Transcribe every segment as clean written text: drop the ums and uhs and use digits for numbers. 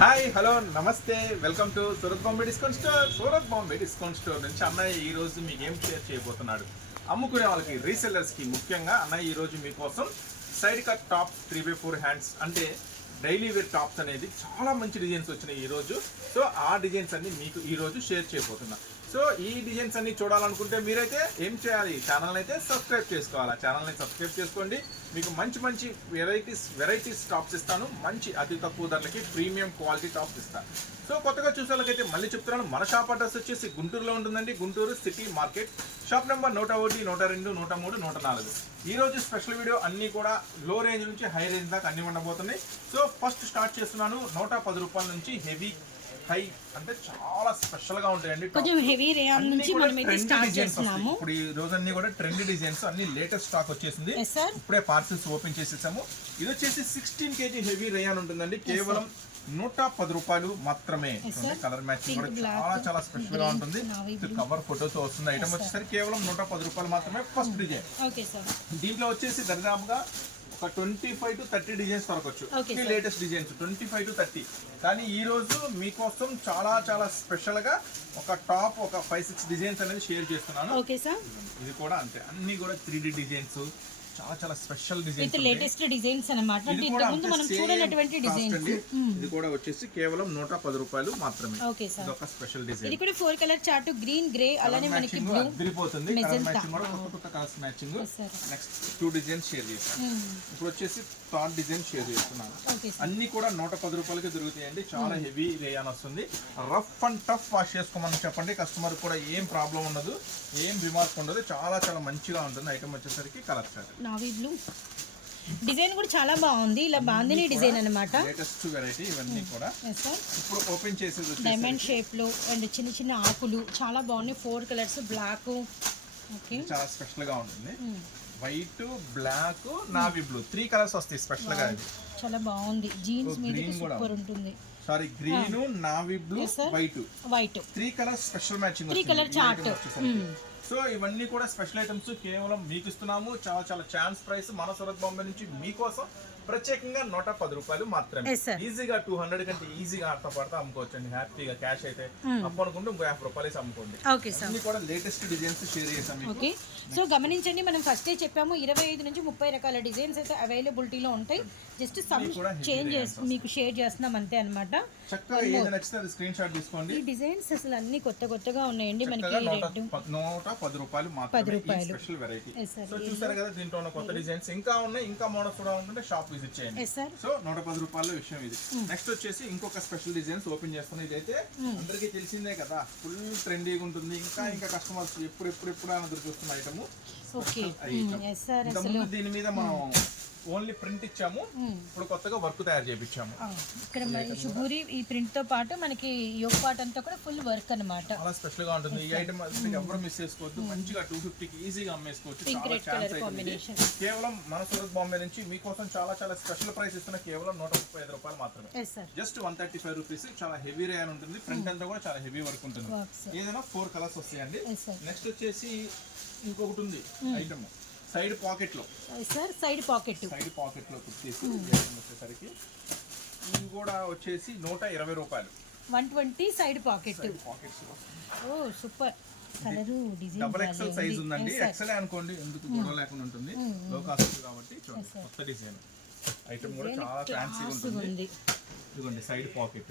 Hi hello నమస్తే welcome to Surat Bombay discount store. Surat Bombay discount store నుంచి అన్నయ్య ఈ రోజు మీకు ఏం షేర్ చేయబోతున్నాడు. అమ్ముకునే వాళ్ళకి రీసెల్లర్స్కి ముఖ్యంగా అన్నయ్య ఈ రోజు మీకోసం side cut top 3x4 hands అంటే డైలీ వేర్ టాప్స్ అనేది చాలా మంచి డిజైన్స్ వచ్చినాయి ఈరోజు. సో ఆ డిజైన్స్ అన్ని మీకు ఈరోజు షేర్ చేయబోతున్నా. సో ఈ డిజైన్స్ అన్ని చూడాలనుకుంటే మీరైతే ఏం చేయాలి, ఛానల్ అయితే సబ్స్క్రైబ్ చేసుకోవాలి. ఛానల్ని సబ్స్క్రైబ్ చేసుకోండి. మీకు మంచి మంచి వెరైటీస్ టాప్స్ ఇస్తాను. మంచి అతి తక్కువ ధరలకి ప్రీమియం క్వాలిటీ టాప్స్ ఇస్తాను. సో కొత్తగా చూసే వాళ్ళకైతే మళ్ళీ చెప్తున్నాను, మన షాప్ అడ్రస్ వచ్చేసి గుంటూరులో ఉంటుందండి. Guntur city market, shop number 101, 102, 103, 104. ఈ రోజు స్పెషల్ వీడియో అన్ని కూడా లో రేంజ్ నుంచి హై రేంజ్ దాకా అన్ని ఉండబోతున్నాయి. సో ఫస్ట్ స్టార్ట్ చేస్తున్నాను 110 రూపాయల నుంచి హెవీ హై అంటే చాలా స్పెషల్ గా ఉంటాయండి. కొంచెం హెవీ రేయాన్ నుంచి మనం ఇది స్టార్ట్ చేస్తున్నాము. ఇప్పుడు ఈ రోజు అన్ని కూడా ట్రెండీ డిజైన్స్ అన్ని లేటెస్ట్ స్టాక్ వచ్చేసింది. ఇప్పుడే పార్సల్స్ ఓపెన్ చేసేసాము. ఇది వచ్చేసి 16 kg హెవీ రేయాన్ ఉంటుందండి. కేవలం 110 రూపాయలు మాత్రమే. కలర్ మ్యాచింగ్ కూడా చాలా చాలా స్పెషల్ గా ఉంటుంది. కవర్ ఫోటోతో వస్తుంది. ఐటమ్ వచ్చేసరికి కేవలం 110 రూపాయలు మాత్రమే. ఫస్ట్ డిజైన్ దీంట్లో వచ్చేసి దరిదాపుగా ఒక 25 to 30 డిజైన్స్ దొరకచ్చు. Latest designs 25 to 30. కానీ ఈ రోజు మీకోసం చాలా చాలా స్పెషల్ గా ఒక టాప్ ఒక 5-6 డిజైన్స్ అనేది షేర్ చేస్తున్నాను. ఇది కూడా అంతే, అన్ని కూడా 3D డిజైన్స్, చాలా చాలా స్పెషల్ డిజైన్స్, లేటెస్ట్ డిజైన్స్ అన్నమాట. ఇంతకుముందు మనం చూడనటువంటి డిజైన్స్. ఇది కూడా వచ్చేసి కేవలం 110 రూపాయలు మాత్రమే. ఇది ఒక స్పెషల్ డిజైన్. ఇది కూడా 4 కలర్ చార్ట్, గ్రీన్, గ్రే, అలానే మనకి బ్లూ అదిరిపోతుంది. కలర్ మ్యాచింగ్ కూడా కొత్త colours matching. Next 2 designs share చేస్తాను. ఇప్పుడు వచ్చేసి థర్డ్ డిజైన్ షేర్ చేస్తున్నాను. అన్ని కూడా 110 రూపాయలకి దొరుకుతాయండి. చాలా హెవీ రేయాన్ వస్తుంది. రఫ్ అండ్ టఫ్ వాష్ చేసుకోమని చెప్పండి. కస్టమర్ కూడా ఏం ప్రాబ్లం ఉండదు, ఏం రిమార్క్ ఉండదు. చాలా చాలా మంచిగా ఉంటుంది. ఐటమ్ వచ్చేసరికి colour chart, navy blue design కూడా చాలా బాగుంది. ఇలా బాందిని డిజైన్ అన్నమాట. లేటెస్ట్ వెరైటీ ఇవన్నీ కూడా. ఇప్పుడు ఓపెన్ చేసేది డైమండ్ షేప్ లో అండ్ చిన్న చిన్న ఆకులు చాలా బాగున్నాయి. 4 కలర్స్, బ్లాక్, ఓకే, చాలా స్పెషల్ గా ఉంటుంది. White, black, navy blue 3 colours వస్తాయి స్పెషల్ గా. ఇది చాలా బాగుంది. జీన్స్ మీద సూపర్ ఉంటుంది. Sorry, green, navy blue, white 3 colours special matching. 3 colour chart. So ఇవన్నీ కూడా స్పెషల్ ఐటమ్స్ కేవలం మీకు ఇస్తున్నాము. చాలా చాలా ఛాన్స్ ప్రైస్ మన సూరత్ బాంబే నుంచి మీకోసం ప్రత్యేకంగా 110 రూపాయలు మాత్రమే. ఈజీగా 200 కంటే ఈజీగా అర్థ పడతా అమ్ముకోవచ్చు అండి. హ్యాపీగా క్యాష్ అయితే అమ్మనుకుంటే ఇంకో 50 రూపాయలు అమ్ముకోండి. అన్ని కూడా లేటెస్ట్ డిజైన్స్ షేర్ చేసాము. ఓకే, సో గమనించండి, మనం ఫస్టే చెప్పాము 25 నుంచి 30 రకాల డిజైన్స్ అయితే అవైలబిలిటీలో ఉంటాయి. జస్ట్ సమ్ చేంజ్ మీకు షేర్ చేస్తున్నాం అంతే అన్నమాట. చక్కగా ఏది నచ్చితే అది స్క్రీన్ షాట్ తీసుకోండి. ఈ డిజైన్స్ అసలు అన్ని కొత్తగా ఉన్నాయండి. మనకి 110 రూపాయలు మాత్రమే స్పెషల్ వెరైటీ. సో చూసారు కదా, దీంట్లో ఉన్న కొత్త డిజైన్స్ ఇంకా ఉన్నాయి. ఇంకా మోడల్స్ కూడా ఉంటుంటే షాప్ విజిట్ చేయండి. సో 110 రూపాయల విషయం ఇది. నెక్స్ట్ వచ్చేసి ఇంకొక స్పెషల్ డిజైన్స్ ఓపెన్ చేస్తున్నాం. ఇదైతే అందరికీ తెలిసిందే కదా, ఫుల్ ట్రెండీగా ఉంటుంది. ఇంకా కస్టమర్స్ ఎప్పుడు అని ఎదురు చూస్తున్న ఐటమ్. దీని మీద మనం ఓన్లీ ప్రింట్ ఇచ్చాము. ఇప్పుడు కొత్తగా వర్క్ తయారు చేయించాము. ఇక్కడ షుగూరి ఈ ప్రింట్ తో పాటు మనకి యోగ్ పార్ట్ అంతా కూడా ఫుల్ వర్క్ అన్నమాట. చాలా స్పెషల్ గా ఉంటుంది. ఈ ఐటమ్ ఎవరు మిస్ చేసుకోవద్దు. మంచిగా 250కి ఈజీగా అమ్మేసుకోవచ్చు. కేవలం మన సూరత్ బాంబే నుంచి మీకోసం చాలా చాలా స్పెషల్ ప్రైస్ ఇస్తున్న కేవలం 135 రూపాయలు మాత్రమే. Just 135 rupees. చాలా హెవీ రేయాన్ ఉంటుంది. ప్రింట్ అంతా కూడా చాలా హెవీ వర్క్ ఉంటుంది. ఏదైనా 4 కలర్స్ వస్తాయండి. నెక్స్ట్ వచ్చేసి ఇంకొకటి ఉంది ఐటమ్ సైడ్ పాకెట్ లో. సైడ్ పాకెట్ లో కుట్టేసి వచ్చేసరికి ఇది కూడా వచ్చేసి 120 రూపాయలు. 120 సైడ్ పాకెట్. ఓ super colour design. Double XL size ఉందండి. ఎక్సెల్ అనుకోండి, ఎందుకు గొడవ లేకుండా ఉంటుంది. లో కాస్ట్ కాబట్టి కొత్త డిజైన్. ఐటమ్ కూడా చాలా ఫ్యాన్సీగా ఉంటుంది. ఇదిగోండి సైడ్ పాకెట్.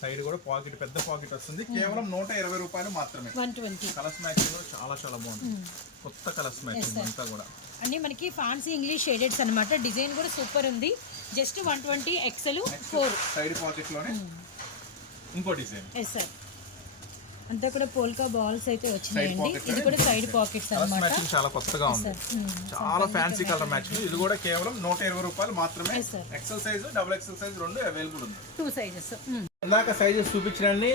సైడ్ కూడా పాకెట్, పెద్ద పాకెట్ వస్తుంది. కేవలం 120 రూపాయలు మాత్రమే. 120. కలర్స్ మ్యాచింగ్ కూడా చాలా చాలా బాగుంటుంది. కొత్త కలర్స్ మ్యాచింగ్ అంతా కూడా అన్ని మనకి ఫ్యాన్సీ ఇంగ్లీష్ షేడెడ్స్ అన్నమాట. డిజైన్ కూడా సూపర్ ఉంది. జస్ట్ 120 ఎక్సెల్ 4 సైడ్ పాకెట్ లోనే ఇంకో డిజైన్. అంతా కూడా పోల్కా బాల్స్ అయితే వచ్చినాయండి. ఇది కూడా సైడ్ పాకెట్స్ అన్నమాట. మ్యాచింగ్ చాలా కొత్తగా ఉంది. చాలా ఫ్యాన్సీ కలర్ మ్యాచింగ్. ఇది కూడా కేవలం 120 రూపాయలు మాత్రమే. XL size, double XL size రెండు అవైలబుల్ ఉంది. 2 సైజెస్. ఇందాక సైజెస్ చూపించడాన్ని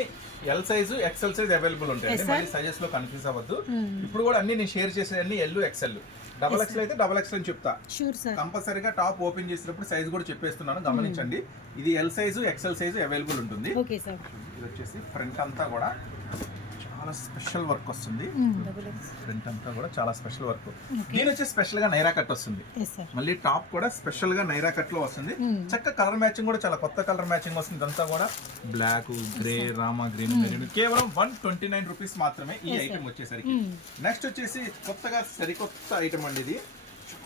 L size, XL size available ఉంటాయి. మళ్ళీ సైజెస్ లో కన్ఫ్యూజ్ అవ్వద్దు. ఇప్పుడు కూడా అన్ని నేను షేర్ చేసేవన్నీ ఎల్, ఎక్సెల్. డబల్ ఎక్సెల్ అయితే డబల్ ఎక్సెల్ అని చెప్తా. కంపల్సరీగా టాప్ ఓపెన్ చేసినప్పుడు సైజ్ కూడా చెప్పేస్తున్నాను, గమనించండి. ఇది L size, XL size available ఉంటుంది. ఇది వచ్చేసి ఫ్రంట్ అంతా కూడా చాలా స్పెషల్ వర్క్ వస్తుంది. డబుల్ ఫ్రంట్ అంతా కూడా చాలా స్పెషల్ వర్క్. దీని వచ్చి స్పెషల్ గా నైరా కట్ వస్తుంది. మళ్ళీ టాప్ కూడా స్పెషల్ గా నైరా కట్ లో వస్తుంది. చక్క కలర్ మ్యాచింగ్ కూడా చాలా కొత్త కలర్ మ్యాచింగ్ వస్తుంది. ఇదంతా కూడా బ్లాక్, గ్రే, రామా గ్రీన్, కేవలం 129 రూపీస్ మాత్రమే ఈ ఐటమ్ వచ్చేసరికి. నెక్స్ట్ వచ్చేసి కొత్తగా సరికొత్త ఐటమ్ అండి ఇది.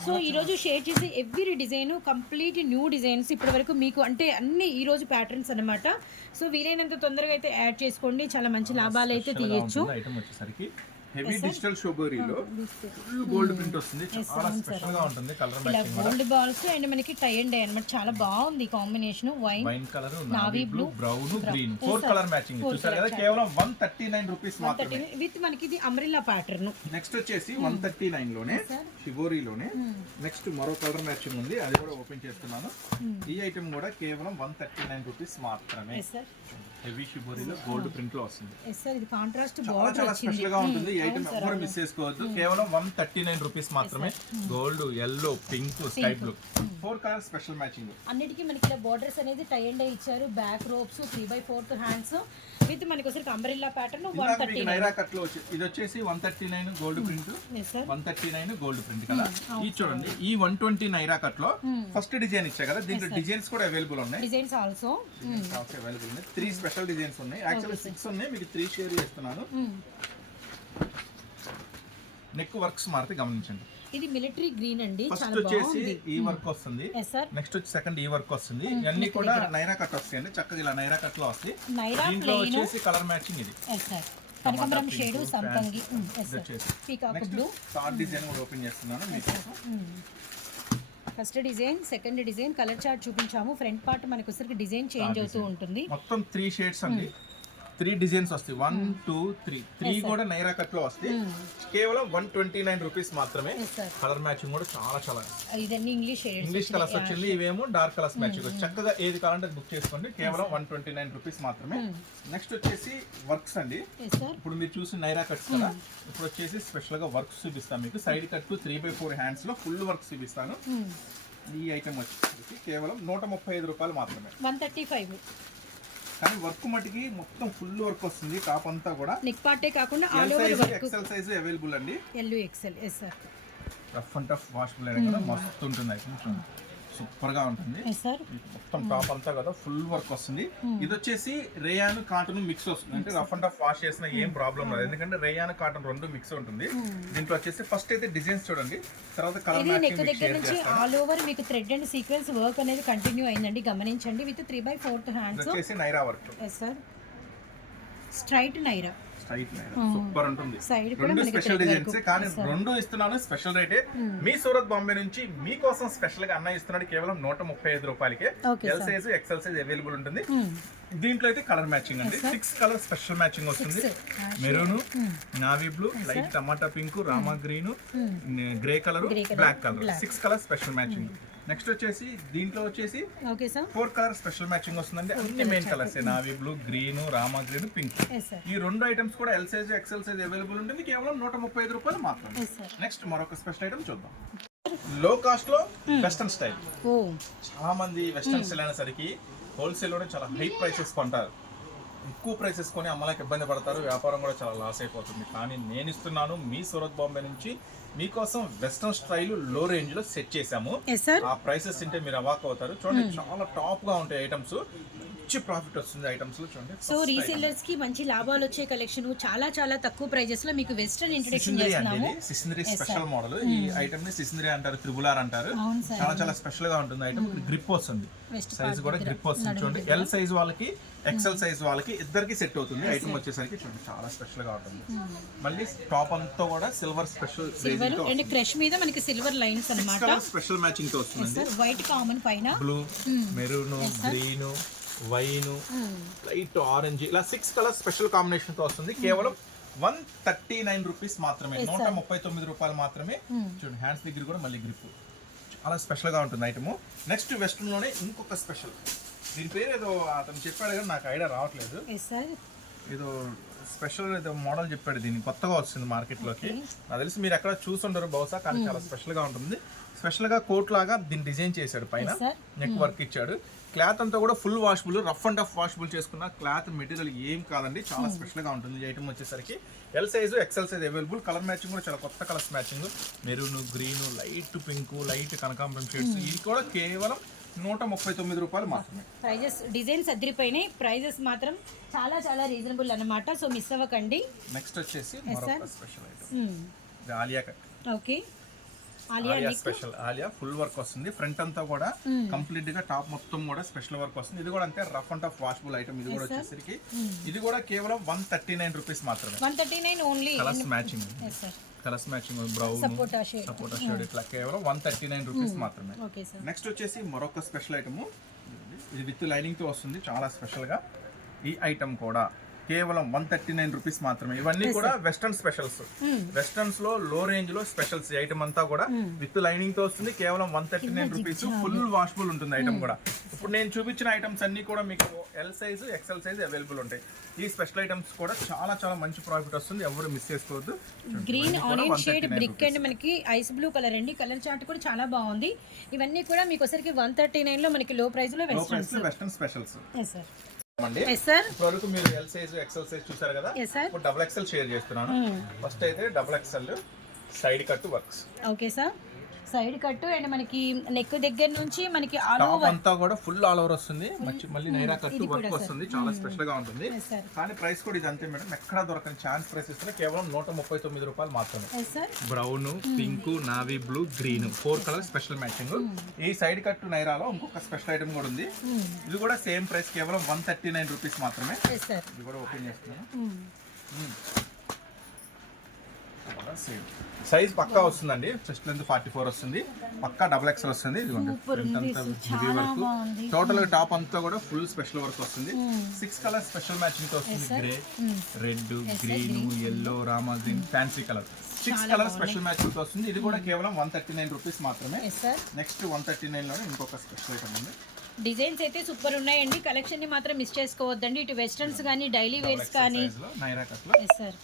సో ఈ రోజు షేర్ చేసే every design complete new designs ఇప్పటి వరకు మీకు అంటే అన్ని ఈ రోజు ప్యాటర్న్స్ అన్నమాట. సో వీలైనంత తొందరగా అయితే యాడ్ చేసుకోండి, చాలా మంచి లాభాలు అయితే తీయచ్చు. ఐటమ్ వచ్చేసరికి హెవీ డిజిటల్ షోబోరీలో ఫుల్ గోల్డ్ ప్రింట్ వస్తుంది. చాలా స్పెషల్ గా ఉంటుంది. కలర్ మ్యాచింగ్ కూడా గోల్డ్ బాల్స్ అండ్ మనకి టై అండ్ డై అన్నమాట. చాలా బాగుంది combination. Wine colour, navy blue, brown, green, 4 colour matching చూసారు కదా. కేవలం 139 రూపీస్ మాత్రమే విత్ మనకి ఇది అంబ్రెల్లా ప్యాటర్న్. నెక్స్ట్ వచ్చేసి 139 లోనే షిబోరీలోనే నెక్స్ట్ మరో కలర్ మ్యాచింగ్ ఉంది. అది కూడా ఓపెన్ చేస్తున్నాను. ఈ ఐటమ్ కూడా కేవలం 139 రూపీస్ మాత్రమే. హెవీ షిబోరీలో గోల్డ్ ప్రింట్ లో వస్తుంది. ఇది కాంట్రాస్ట్ చాలా చాలా స్పెషల్ గా ఉంటుంది. ఈ ఐటమ్ ఎవ్వరు మిస్ చేసుకోవద్దు. కేవలం 139 రూపీస్ మాత్రమే. Gold, yellow, pink, sky blue 4 colour special matching. అన్నిటికీ మనకి ఇలా బోర్డర్స్ అనేది టై అండ్ డై ఇచ్చారు. బ్యాక్ రోప్స్, 3/4 హ్యాండ్స్ విత్ మనకి ఒకసారి అంబ్రెల్లా ప్యాటర్న్ 139. నైరా కట్ లో ఇది వచ్చేసి 139 గోల్డ్ ప్రింట్, 139 గోల్డ్ ప్రింట్ కదా. ఈ చూడండి, ఈ 120 నైరా కట్ లో ఫస్ట్ డిజైన్ ఇచ్చా కదా. దీంట్లో డిజైన్స్ కూడా అవైలబుల్ ఉన్నాయి. డిజైన్స్ ఆల్సో అవైలబుల్ ఉన్నాయి. 3 స్పెషల్ డిజైన్స్ ఉన్నాయి. యాక్చువల్లీ 6 ఉన్నాయి, మీకు 3 షేర్ చేస్తున్నాను. నెక్ వర్క్స్ మారితే గమనించండి. ఇది మిలిటరీ గ్రీన్ అండి. ఫస్ట్ వచ్చేసి ఈ వర్క్ వస్తుంది. నెక్స్ట్ వచ్చి సెకండ్ ఈ వర్క్ వస్తుంది. ఇవన్నీ కూడా నైరా కట్ వస్తాయి అండి. చక్కగా ఇలా నైరా కట్ లో వస్తాయి. దీంట్లో వచ్చేసి కలర్ మ్యాచింగ్ ఇది కనకాంబరం షేడ్, సంపంగి, పీకాక్ బ్లూ. థర్డ్ డిజైన్ కూడా ఓపెన్ చేస్తున్నాను మీకు. First design, second design colour chart చూపించాము. ఫ్రంట్ పార్ట్ మనకి వచ్చరికి డిజైన్ చేంజ్ అవుతూ ఉంటుంది. మొత్తం 3 షేడ్స్ అండి. 3 డిజైన్స్ వస్తాయి. 1 2 3 కూడా నైరా కట్ లో వస్తాయి. కేవలం 129 రూపీస్ మాత్రమే. కలర్ మ్యాచింగ్ కూడా చాలా చాలా ఇదన్నీ ఇంగ్లీష్ కలర్స్ వచ్చింది. ఇవేమో డార్క్ కలర్స్ మ్యాచింగ్. చక్కగా ఏది కావాలంటే బుక్ చేసుకోండి. కేవలం 129 రూపీస్ మాత్రమే. నెక్స్ట్ వచ్చేసి వర్క్స్ అండి. ఇప్పుడు మీరు చూసి నైరా కట్స్ కదా. ఇప్పుడు వచ్చేసి స్పెషల్ గా వర్క్స్ చూపిస్తాను మీకు. సైడ్ కట్ 3/4 హ్యాండ్స్ లో ఫుల్ వర్క్స్ చూపిస్తాను. ఈ ఐటమ్ వచ్చేసి కేవలం 135 రూపాయలు మాత్రమే. 135. కానీ వర్క్ మటుకి మొత్తం ఫుల్ వర్క్ వస్తుంది. టాప్ అంతా కూడా నెక్ పార్టే కాకుండా all over work. XL size available అండి. LXL. Yes sir. Rough and tough washable అయినా కదా. మస్తు ఉంటుంది ఐటమ్. సూపర్ గా ఉంటుంది. మొత్తం టాప్ అంతా కదా ఫుల్ వర్క్ వస్తుంది. ఇది వచ్చేసి రేయాన్ కాటన్ మిక్స్ వస్తుంది. అంటే రఫ్ అండ్ టఫ్ వాష్ చేసిన ఏం ప్రాబ్లం లేదు. ఎందుకంటే రేయాన్ కాటన్ రెండు మిక్స్ ఉంటుంది. దీంట్లో వచ్చేసి ఫస్ట్ అయితే డిజైన్స్ చూడండి, తర్వాత కలర్ నెక్ దగ్గర నుంచి ఆల్ ఓవర్ మీకు థ్రెడ్ అండ్ సీక్వెన్స్ వర్క్ అనేది కంటిన్యూ అయిందండి. గమనించండి. With 3/4 hands. వచ్చేసి Naira work. Yes sir. Straight Naira. Super ఉంటుంది. రెండు స్పెషల్ డిజైన్స్ కానీ రెండు ఇస్తున్నాను స్పెషల్ రేటే. మీ సూరత్ బాంబే నుంచి మీకోసం స్పెషల్ గా అన్న ఇస్తున్నాడు. కేవలం 135 రూపాయలకే. L size, XL size available ఉంటుంది. దీంట్లో అయితే కలర్ మ్యాచింగ్ అండి. 6 కలర్ స్పెషల్ మ్యాచింగ్ వస్తుంది. Maroon, navy blue, light tomato pink, Rama green, grey colour, black colour. 6 colour special matching. Next వచ్చేసి దీంట్లో వచ్చేసి 4 కలర్ స్పెషల్ మ్యాచింగ్ వస్తుందండి. అన్ని main colours navy blue, green, Rama green, pink. ఈ రెండు ఐటమ్స్ కూడా L size, XL size available ఉంటుంది. కేవలం 135 రూపాయలు మాత్రమే. నెక్స్ట్ మరొక స్పెషల్ ఐటమ్ చూద్దాం. లో కాస్ట్ లో వెస్టర్న్ స్టైల్. చాలా మంది వెస్టర్న్ స్టైల్ అనేసరికి హోల్సేల్ లోనే చాలా హై ప్రైసెస్ కొంటారు. ఎక్కువ ప్రైసెస్ కొని అమ్మలకి ఇబ్బంది పడతారు. వ్యాపారం కూడా చాలా లాస్ అయిపోతుంది. కానీ నేను ఇస్తున్నాను మీ సూరత్ బాంబే నుంచి మీకోసం వెస్టర్న్ స్టైల్ లో రేంజ్ లో సెట్ చేసాము. ఆ ప్రైసెస్ తింటే మీరు అవాక్ అవుతారు. చూడండి, చాలా టాప్ గా ఉంటాయి ఐటమ్స్. మంచి ప్రాఫిట్ వస్తుంది ఐటమ్స్ లో. చూడండి, సో రీసెల్లర్స్ కి మంచి లాభాలు వచ్చే కలెక్షన్ చాలా చాలా తక్కువ ప్రైజెస్ లో మీకు వెస్టర్న్ ఇంట్రడక్షన్ చేస్తున్నాము. సిసింద్రీ స్పెషల్ మోడల్. ఈ ఐటమ్ ని సిసింద్రీ అంటారు, త్రిబులార్ అంటారు. చాలా చాలా స్పెషల్ గా ఉంటుంది ఐటమ్. గ్రిప్ వస్తుంది, సైజ్ కూడా గ్రిప్ వస్తుంది. చూడండి, ఎల్ సైజ్ వాళ్ళకి, ఎక్సెల్ సైజ్ వాళ్ళకి ఇద్దరికి సెట్ అవుతుంది. ఐటమ్ వచ్చేసరికి చూడండి చాలా స్పెషల్ గా ఉంటుంది. మళ్ళీ టాప్ అంతా కూడా సిల్వర్ స్పెషల్ అండ్ క్రష్ మీద మనకి సిల్వర్ లైన్స్ అన్నమాట. స్పెషల్ మ్యాచింగ్ తో వస్తుంది. వైట్ కామన్ పైన blue, maroon, green, wine, light orange, ఇలా 6 కలర్ స్పెషల్ కాంబినేషన్ తో వస్తుంది. కేవలం 139 రూపీస్ మాత్రమే. 139 రూపాయలు మాత్రమే. చూడండి, హ్యాండ్స్ దగ్గర కూడా మళ్ళీ గ్రిప్. చాలా స్పెషల్ గా ఉంటుంది ఐటమ్. నెక్స్ట్ వెస్ట్రన్ లోనే ఇంకొక స్పెషల్. దీని పేరు ఏదో అతను చెప్పాడు కానీ నాకు ఐడియా రావట్లేదు. ఏదో స్పెషల్ ఏదో మోడల్ చెప్పాడు. దీన్ని కొత్తగా వస్తుంది మార్కెట్ లోకి. నాకు తెలిసి మీరు ఎక్కడ చూసుంటారు బహుశా, కానీ చాలా స్పెషల్ గా ఉంటుంది. స్పెషల్ గా కోట్ లాగా దీన్ని డిజైన్ చేశాడు. పైన నెక్ వర్క్ ఇచ్చాడు. క్లాత్ అంతా కూడా full washable, rough and tough washable చేసుకున్న క్లాత్ మెటీరియల్ ఏం కాదండి, చాలా స్పెషల్ గా ఉంటుంది. ఈ ఐటమ్ వచ్చేసరికి L size XL size available. Colour matching కూడా చాలా కొత్త colours matching, maroon, green, light pink, light కనకాంబరం షేడ్స్. ఇది కూడా కేవలం 139 రూపాయలు మాత్రమే. ప్రైజెస్ డిజైన్స్ అదిరిపోయినాయి, ప్రైజెస్ మాత్రం చాలా చాలా రీజనబుల్ అన్నమాట. సో మిస్ అవ్వకండి. నెక్స్ట్ వచ్చేసి మరొక స్పెషల్ ఐటమ్, ఇది Alia cut. Okay, Alia special. Alia full work వస్తుంది, ఫ్రంట్ అంతా కూడా కంప్లీట్ గా టాప్ మొత్తం కూడా స్పెషల్ వర్క్ వస్తుంది. ఇది కూడా అంతే rough and tough washable item. ఇది కూడా వచ్చేసరికి ఇది కూడా కేవలం 139 రూపీస్ మాత్రమే. 139 only. Colours matching, colours matching, brown, సపోటా షేడ్, ఇట్లా కేవలం 139 రూపీస్ మాత్రమే. నెక్స్ట్ వచ్చేసి మరొక స్పెషల్ ఐటమ్, ఇది విత్ లైనింగ్ తో వస్తుంది, చాలా స్పెషల్ గా. ఈ ఐటమ్ కూడా కేవలం 139 రూపీస్ మాత్రమే. ఇవన్నీ కూడా వెస్టర్న్ స్పెషల్స్, వెస్టర్న్స్ లో లో రేంజ్ లో స్పెషల్స్. ఈ ఐటమ్ అంతా కూడా విత్ లైనింగ్ తో వస్తుంది, కేవలం 139 రూపీస్. ఫుల్ వాషబుల్ ఉంటుంది ఐటమ్ కూడా. ఇప్పుడు నేను చూపించిన ఐటమ్స్ అన్ని కూడా మీకు L size XL size available ఉంటాయి. ఈ స్పెషల్ ఐటమ్స్ కూడా చాలా చాలా మంచి ప్రాఫిట్ వస్తుంది, ఎవరు మిస్ చేసుకోవద్దు. Green onion shade brick and మనకి ఐస్ బ్లూ కలర్ అండి. కలర్ చార్ట్ కూడా చాలా బాగుంది. ఇవన్నీ కూడా మీకు ఒకసారికి 139 లో మనకి లో ప్రైస్ లో వెస్టర్న్ స్పెషల్స్. ఇప్పటివరకు మీరు ఎల్ సైజ్ ఎక్సెల్ సైజ్ చూసారు కదా, ఇప్పుడు డబుల్ ఎక్సెల్ షేర్ చేస్తున్నాను. ఫస్ట్ అయితే double XL side cut works. Okay sir, side cut and మనకి నెక్ దగ్గర నుంచి మనకి ఆల్ ఓవర్ అంతా కూడా ఫుల్ ఆల్ ఓవర్ వస్తుంది. మళ్ళీ నైరా కట్ వర్క్ వస్తుంది, చాలా స్పెషల్ గా ఉంటుంది. కానీ ప్రైస్ కూడా ఇది అంతే మేడం, ఎక్కడ దొరకని ఛాన్స్ ప్రైస్ ఇస్తుంది, కేవలం 139 రూపాయలు మాత్రమే. Brown, pink, navy blue, green 4 colour special matching. ఈ సైడ్ కట్ నైరాలో ఇంకొక స్పెషల్ ఐటమ్ కూడా ఉంది. ఇది కూడా సేమ్ ప్రైస్, కేవలం 139 రూపీస్ మాత్రమే. ఇది కూడా ఓపెన్ చేస్తున్నాను. సైజ్ పక్కా వస్తుందండి, చెస్ట్ లెంత్ 44 వస్తుంది, పక్కా డబుల్ ఎక్స్ఎల్ వస్తుంది. టోటల్ టాప్ అంతా కూడా ఫుల్ స్పెషల్ వర్క్ వస్తుంది. 6 కలర్ స్పెషల్ మ్యాచింగ్ తో వస్తుంది. Grey, red, green, yellow, Rama green, fancy colour 6 colour special matching తో వస్తుంది. ఇది కూడా కేవలం 139 రూపీస్ మాత్రమే. నెక్స్ట్ 139 లోనే ఇంకొక స్పెషల్ ఐటమ్ ఉంది. డిజైన్స్ అయితే సూపర్ ఉన్నాయండి, కలెక్షన్ ని మాత్రం మిస్ చేసుకోవద్దండి. ఇటు వెస్టర్న్స్ కానీ డైలీ వేర్స్ కానీ.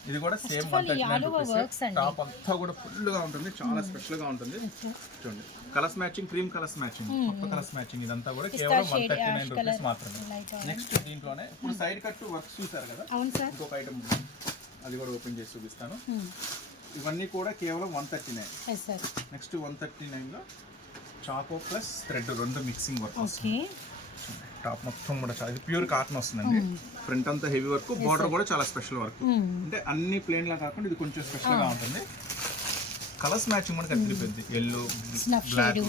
ఇది కూడా సేమ్ 139 రూపీస్. టాప్ అంతా కూడా ఫుల్ గా ఉంటుంది, చాలా స్పెషల్ గా ఉంటుంది. చూడండి, colours matching, cream colours matching, కొత్త కలర్స్ మ్యాచింగ్. ఇదంతా కూడా కేవలం 139 రూపీస్ మాత్రమే. నెక్స్ట్ దీంట్లోనే ఇప్పుడు సైడ్ కట్ వర్క్స్ చూసారు కదా, ఇంకొక ఐటమ్ అది కూడా ఓపెన్ చేసి చూపిస్తాను. ఇవన్నీ కూడా కేవలం 139. నెక్స్ట్ 139 లో చాకో ప్లస్ థ్రెడ్ 2 మిక్సింగ్ వర్క్ వస్తుంది. టాప్ మొత్తం కూడా చాలా ప్యూర్ కాటన్ వస్తుందండి. ఫ్రంట్ అంతా హెవీ వర్క్, బార్డర్ కూడా చాలా స్పెషల్ వర్క్. అంటే అన్ని ప్లేన్ లా కాకుండా ఇది కొంచెం స్పెషల్ గా ఉంటుంది. కలర్స్ మ్యాచింగ్ కూడా కనిపిస్తుంది, yellow, black,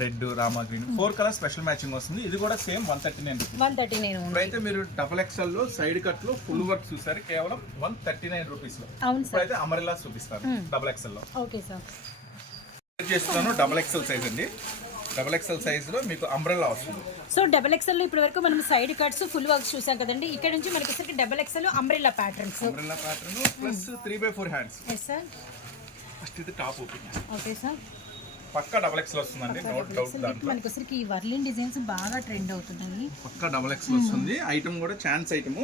red, Rama green 4 colour special matching వస్తుంది. ఇది కూడా సేమ్ 139 రూపీస్. ఇప్పుడైతే మీరు డబుల్ ఎక్స్ఎల్ లో సైడ్ కట్ లో ఫుల్ వర్క్ చూసారు, కేవలం 139 రూపీస్ లో. ఇప్పుడైతే అమరిల్లా చూపిస్తాను డబుల్ ఎక్స్ఎల్ లో. చేస్తున్నాను డబుల్ ఎక్స్ఎల్ సైజ్ అండి. డబుల్ ఎక్స్ఎల్ సైజ్ లో మీకు అంబ్రెల్లా వస్తుంది. సో డబుల్ ఎక్స్ఎల్ లో ఇప్పటి వరకు మనం సైడ్ కట్స్ ఫుల్ వర్క్స్ చూసాం కదండి. ఇక్కడ నుంచి మనకి double XL umbrella patterns, plus 3/4 hands. First ఇది టాప్ ఓపెన్. ఓకే సార్, పక్కా డబుల్ ఎక్స్ఎల్ వస్తుందండి, నో డౌట్. దాంట్లో మనకి ఈ వర్లిన్ డిజైన్స్ బాగా ట్రెండ్ అవుతున్నాయి. పక్కా డబుల్ ఎక్స్ఎల్ వస్తుంది. ఐటమ్ కూడా ఛాన్స్ ఐటమ్.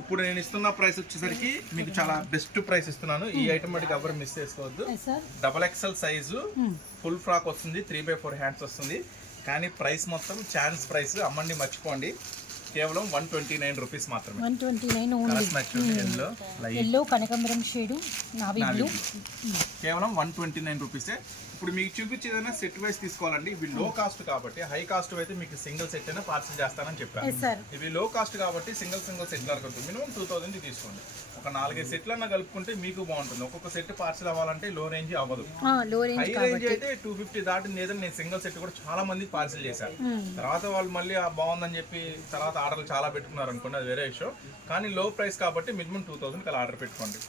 ఇప్పుడు నేను ఇస్తున్న ప్రైస్ వచ్చేసరికి మీకు చాలా బెస్ట్ ప్రైస్ ఇస్తున్నాను. ఈ ఐటమ్ మటుకు ఎవరు మిస్ చేసుకోవద్దు. Double XL size full frock వస్తుంది, 3/4 హ్యాండ్స్ వస్తుంది. కానీ ప్రైస్ మొత్తం ఛాన్స్ ప్రైస్, అమ్మండి మర్చిపోండి, కేవలం 129 రూపీస్ మాత్రమే. 129 ఓన్లీ. ఎల్లో కనకాంబరం షేడ్, నావీ బ్లూ, కేవలం 129 రూపీసే. ఇప్పుడు మీకు చూపించేదైనా సెట్ వైస్ తీసుకోవాలండి. ఇవి లో కాస్ట్ కాబట్టి, హై కాస్ట్ అయితే మీకు సింగిల్ సెట్ అయినా పార్సల్ చేస్తానని చెప్పాను. ఇవి లో కాస్ట్ కాబట్టి సింగిల్ సెట్ అనుకుంటుంది. మినిమం 2000 తీసుకోండి. ఒక 4-5 సెట్లన్నా కలుపుకుంటే మీకు బాగుంటుంది. ఒక్కొక్క సెట్ పార్సల్ అవ్వాలంటే లో రేంజ్ అవ్వదు. హై రేంజ్ అయితే 250 దాటింది. ఏదైనా నేను సింగిల్ సెట్ కూడా చాలా మంది పార్సల్ చేశాను. తర్వాత వాళ్ళు మళ్ళీ బాగుందని చెప్పి తర్వాత ఆర్డర్లు చాలా పెట్టుకున్నారు అనుకోండి, అది వేరే విషయం. కానీ లో ప్రైస్ కాబట్టి మినిమం 2000 అలా ఆర్డర్ పెట్టుకోండి.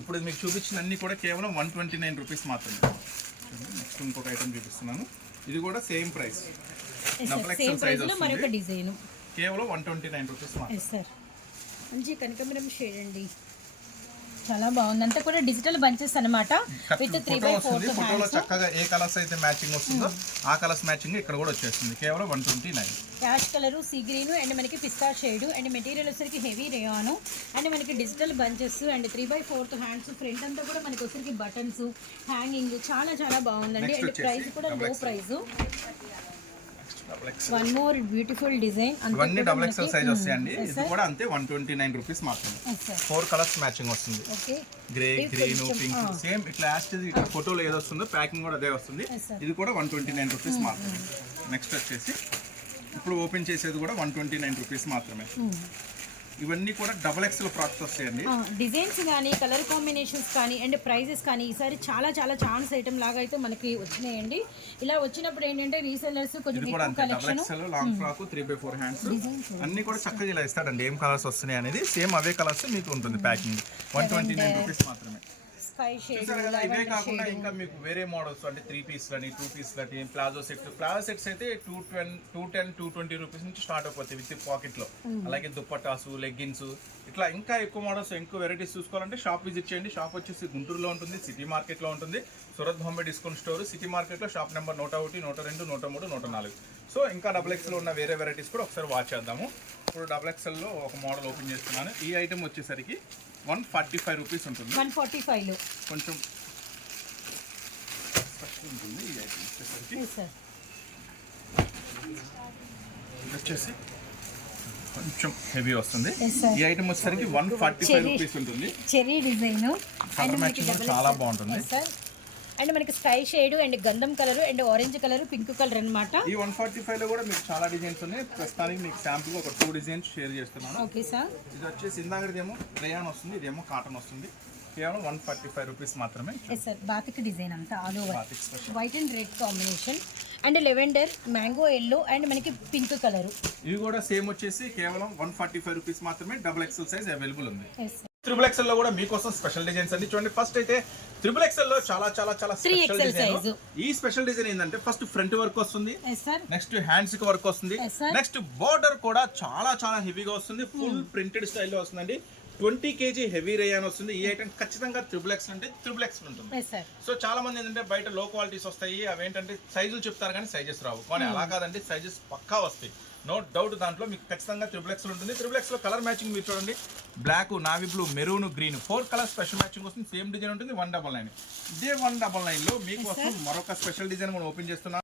ఇప్పుడు మీకు చూపించిన అన్ని కూడా కేవలం 129 రూపీస్ మాత్రమే. నెక్స్ట్ ఇంకొక ఐటమ్ చూపిస్తున్నాను. ఇది కూడా same price, double XL size వస్తుంది, కేవలం 129 రూపీస్ మాత్రమే. మంచి కనకాంబరం షేడ్ అండి, చాలా బాగుంది. అంతా కూడా డిజిటల్ బంచెస్ అన్నమాట. విత్ 3/4 ఫోటోలో చక్కగా ఏ కలర్స్ అయితే మ్యాచింగ్ వస్తుందో ఆ కలర్స్ మ్యాచింగ్ ఇక్కడ కూడా వచ్చేస్తుంది, కేవలం 129. Ash colour, sea green and మనకి పిస్తా షేడ్ అండ్ మెటీరియల్ వచ్చరికి హెవీ రేయాన్ అండ్ మనకి digital bunches and 3/4 hands. Front అంతా కూడా మనకి వచ్చరికి బటన్స్, హ్యాంగింగ్ చాలా చాలా బాగుందండి. అండ్ ప్రైస్ కూడా లో price. One more beautiful design. ఇవన్నీ డబుల్ ఎక్స్ఎల్ సైజ్ వస్తాయండి. ఇది కూడా అంతే 129 రూపీస్ మాత్రమే. 4 కలర్స్ మ్యాచింగ్ వస్తుంది. గ్రే, గ్రీన్, పింక్ సేమ్ ఇట్లా ఇట్లా ఫోటోలో ఏదో వస్తుందో ప్యాకింగ్ కూడా అదే వస్తుంది. ఇది కూడా 129 రూపీస్ మాత్రమే. నెక్స్ట్ వచ్చేసి ఇప్పుడు ఓపెన్ చేసేది కూడా 129 రూపీస్ మాత్రమే. ఇవన్నీ కూడా డబుల్ ఎక్స్ఎల్ ఫ్రాక్స్ వస్తాయండి. డిజైన్స్ కానీ కలర్ కాంబినేషన్స్ కానీ అండ్ ప్రైజెస్ కానీ ఈసారి చాలా చాలా ఛాన్స్ ఐటమ్ లాగా అయితే మనకి వచ్చినాయండి. ఇలా వచ్చినప్పుడు ఏంటంటే రీసెల్లర్స్ కొంచెం ఎక్కువ కలెక్షన్, లాంగ్ ఫ్రాక్ 3/4 హ్యాండ్స్ అన్ని కూడా చక్కగా ఇలా ఇస్తాడండి. ఏం కలర్స్ వస్తున్నాయి అనేది సేమ్ అవే కలర్స్ మీకు ఉంటుంది. ప్యాకింగ్ 129 రూపీస్ మాత్రమే. స్కై షేడ్ చూసారు కదా. ఇవే కాకుండా ఇంకా మీకు వేరే మోడల్స్ అంటే 3 పీస్ లని 2 పీస్ లని ప్లాజో సెట్స్ అయితే 210-220 రూపీస్ నుంచి స్టార్ట్ అయిపోతాయి విత్ పాకెట్ లో. అలాగే దుప్పటాసు, లెగ్గిన్స్ ఇట్లా ఇంకా ఎక్కువ మోడల్స్, ఎక్కువ వెరైటీస్ చూసుకోవాలంటే షాప్ విజిట్ చేయండి. షాప్ వచ్చేసి గుంటూరులో ఉంటుంది, సిటీ మార్కెట్ లో ఉంటుంది. Surat Bombay discount store city market లో షాప్ నెంబర్ 101, 102, 103, 104. సో ఇంకా డబుల్ ఎక్స్ఎల్ ఉన్న వేరే వెరైటీస్ కూడా ఒకసారి వాచ్ చేద్దాము. ఇప్పుడు డబుల్ ఎక్స్ఎల్ లో ఒక మోడల్ ఓపెన్ చేస్తున్నాను. ఈ ఐటమ్ వచ్చేసరికి 145 రూపీస్ ఉంటుంది. 145 కొంచెం ఉంటుంది. ఈ ఐటమ్ వచ్చేసరికి వచ్చేసి కొంచెం హెవీ వస్తుంది. ఈ ఐటమ్ వచ్చేసరికి 145 రూపీస్ ఉంటుంది. చెరీ డిజైన్ కలర్ మ్యాచింగ్ చాలా బాగుంటుంది. అండ్ మనకి స్కై షేడ్ అండ్ గంధం colour and orange colour, pink colour అన్నమాట. ఈ 145 లో కూడా మీకు చాలా డిజైన్స్ ఉన్నాయి. ప్రస్తుతానికి మీకు శాంపుల్ ఒక 2 డిజైన్స్ షేర్ చేస్తున్నాను. Okay sir. ఇది వచ్చేసి ఇందాకదేమో రేయాన్ వస్తుంది, ఇదేమో కాటన్ వస్తుంది. కేవలం 145 రూపీస్ మాత్రమే. సార్ బాతిక్ డిజైన్ అంతా all over white and red combination and lavender, mango yellow and మనకి పింక్ కలర్. ఇవి కూడా సేమ్ వచ్చేసి కేవలం 145 రూపీస్ మాత్రమే. డబుల్ ఎక్స్ఎల్ సైజ్ అవైలబుల్ ఉంది. త్రిబుల్ ఎక్స్ఎల్ లో కూడా మీకోసం స్పెషల్ డిజైన్స్ అండి. చూడండి, ఫస్ట్ అయితే త్రిబుల్ ఎక్స్ఎల్ లో చాలా చాలా చాలా స్పెషల్ డిజైన్. ఈ స్పెషల్ డిజైన్ ఏంటంటే ఫస్ట్ ఫ్రంట్ వర్క్ వస్తుంది, నెక్స్ట్ హ్యాండ్స్ కి వర్క్ వస్తుంది, నెక్స్ట్ బోర్డర్ కూడా చాలా చాలా హెవీగా వస్తుంది. ఫుల్ ప్రింటెడ్ స్టైల్లో వస్తుందండి. 20 kg హెవీ రేయాన్ వస్తుంది. ఈ ఐటమ్ ఖచ్చితంగా త్రిబుల్ ఎక్స్ అంటే త్రిబుల్ ఎక్స్ ఉంటుంది. సో చాలా మంది ఏంటంటే బయట లో క్వాలిటీస్ వస్తాయి, అవేంటంటే సైజులు చెప్తారు కానీ సైజెస్ రావు. కానీ అలా కాదండి, సైజెస్ పక్కా వస్తాయి, నో డౌట్. దాంట్లో మీకు ఖచ్చితంగా త్రిబుల్ ఎక్స్ ఉంటుంది. త్రిబుల్ ఎక్స్ లో కలర్ మ్యాచింగ్ మీరు చూడండి, black, navy blue, maroon, green 4 colour special matching వస్తుంది. సేమ్ డిజైన్ ఉంటుంది. 199. ఇదే 199 లో మీకోసం మరొక స్పెషల్ డిజైన్ కూడా ఓపెన్ చేస్తున్నాను.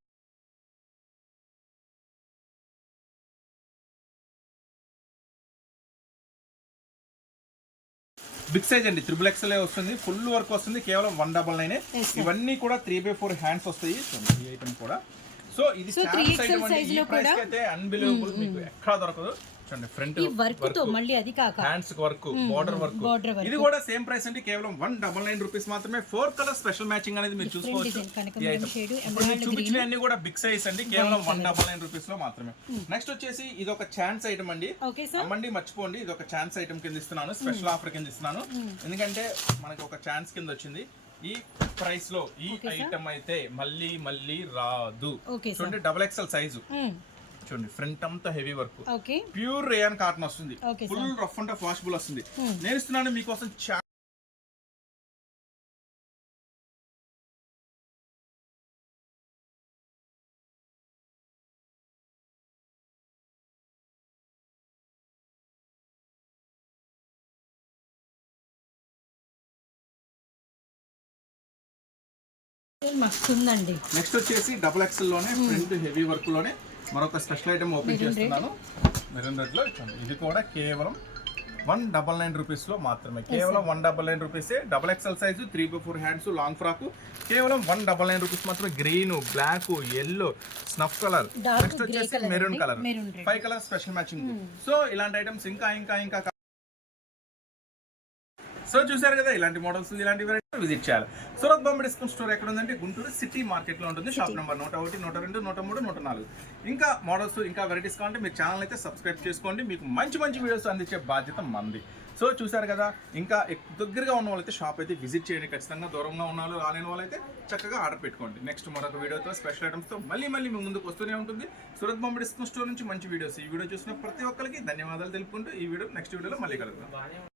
బిగ్ సైజ్ అండి, త్రిబుల్ ఎక్స్ఎల్ వస్తుంది. ఫుల్ వర్క్ వస్తుంది. కేవలం 199. ఇవన్నీ కూడా 3/4 హ్యాండ్స్ వస్తాయి. ఈ ఐటమ్ కూడా సో ఇది స్టాండర్డ్ ఐటమ్ అండి. ఈ ప్రైస్ కి అయితే అన్బిలీవబుల్, మీకు ఎక్కడ దొరకదు. చూడండి, ఫ్రంట్ వర్క్ తో మళ్ళీ అది కాక హ్యాండ్స్ వర్క్, బోర్డర్ వర్క్, ఇది కూడా సేమ్ ప్రైస్ అండి. కేవలం 199 రూపీస్ మాత్రమే. 4 కలర్ స్పెషల్ మ్యాచింగ్ అనేది మీరు చూసుకోవచ్చు. ఇప్పుడు మీరు చూపించిన అన్ని కూడా బిగ్ సైజ్ అండి. కేవలం 199 రూపీస్ లో మాత్రమే. నెక్స్ట్ వచ్చేసి ఇది ఒక ఛాన్స్ ఐటమ్ అండి. అమ్మండి మర్చిపోండి, ఇది ఒక ఛాన్స్ ఐటమ్ కింద ఇస్తున్నాను, స్పెషల్ ఆఫర్ కింద ఇస్తున్నాను. ఎందుకంటే మనకి ఒక ఛాన్స్ కింద వచ్చింది. ఈ ప్రైస్ లో ఈ ఐటమ్ అయితే మళ్ళీ మళ్ళీ రాదు. చూడండి, డబుల్ ఎక్స్ఎల్ సైజు చూడండి, ఫ్రంట్ అంతా heavy work, pure rayon cotton వస్తుంది. Full rough and tough washable వస్తుంది. నేను ఇస్తున్నాను మీకోసం మస్తుందండి. నెక్స్ట్ వచ్చేసి డబుల్ ఎక్స్ఎల్ లోనే ఫ్రంట్ హెవీ వర్క్ లోనే మరొక స్పెషల్ ఐటమ్ ఓపెన్ చేస్తున్నాను. మెరూన్ రెడ్ లో ఇది కూడా కేవలం 199 రూపీస్ లో మాత్రమే. కేవలం 199 రూపీసే. Double XL size, 3/4 hands, long frock, కేవలం 199 రూపీస్ మాత్రమే. Green, black, yellow, snuff colour, next వచ్చేసి maroon colour, 5 colour special matching. So ఇలాంటి ఐటమ్స్ ఇంకా ఇంకా ఇంకా సో చూసారు కదా, ఇలాంటి మోడల్స్, ఇలాంటి వెరైటీ విజిట్ చేయాలి. సూరత్ బాంబే డిస్కౌంట్ స్టోర్ ఎక్కడ ఉందంటే గుంటూరు సిటీ మార్కెట్ లో ఉంటుంది. Shop number 101, 102, 103, 104. ఇంకా మోడల్స్, ఇంకా వెరైటీస్ కావాలంటే మీ ఛానల్ అయితే సబ్స్క్రైబ్ చేసుకోండి. మీకు మంచి మంచి వీడియోస్ అందించే బాధ్యత మంది. సో చూసారు కదా, ఇంకా దగ్గరగా ఉన్న వాళ్ళైతే షాప్ అయితే విజిట్ చేయండి. ఖచ్చితంగా దూరంగా ఉన్న వాళ్ళు, రాలేని వాళ్ళైతే చక్కగా ఆర్డర్ పెట్టుకోండి. నెక్స్ట్ మరొక వీడియోతో, స్పెషల్ ఐటమ్స్తో మళ్ళీ మీ ముందుకు వస్తూనే ఉంటుంది. సూరత్ బాంబే డిస్కౌంట్ స్టోర్ నుంచి మంచి వీడియోస్. ఈ వీడియో చూసిన ప్రతి ఒక్కరికి ధన్యవాదాలు తెలుపుకుంటూ ఈ వీడియో నెక్స్ట్ వీడియోలో మళ్ళీ కలుగుతాం.